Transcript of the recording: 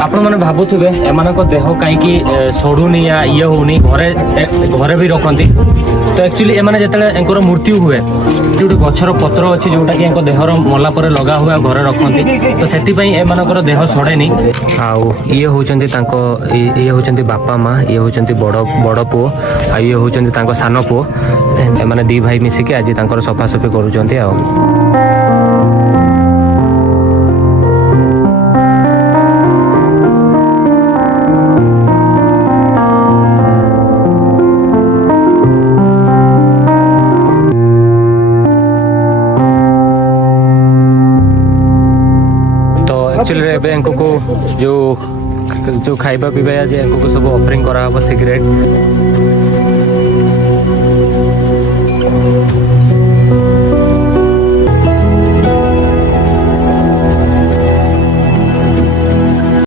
आपण मैंने भावुवे एम देह कहीं सड़ुनी या ये होनी घरे घरे भी रखती तो एक्चुअली एमाने जो मृत्यु हुए जो गछर पत्र अच्छी जोटा कि देहर मला पर लगा हुआ घरे रखती तो से देह सड़ेनी आउ ये होचंती ये होचंती बापा माँ ये होचंती बड़ बड़ पुओ आ ये होचंती तांको सान पुओ एमाने दी भाई मिसिकी आज तांकर सफासफी करूचंती आ एक्चुअली इनको को जो खाइबा पीबा आज इनको सब ऑफरिंग करा सिगरेट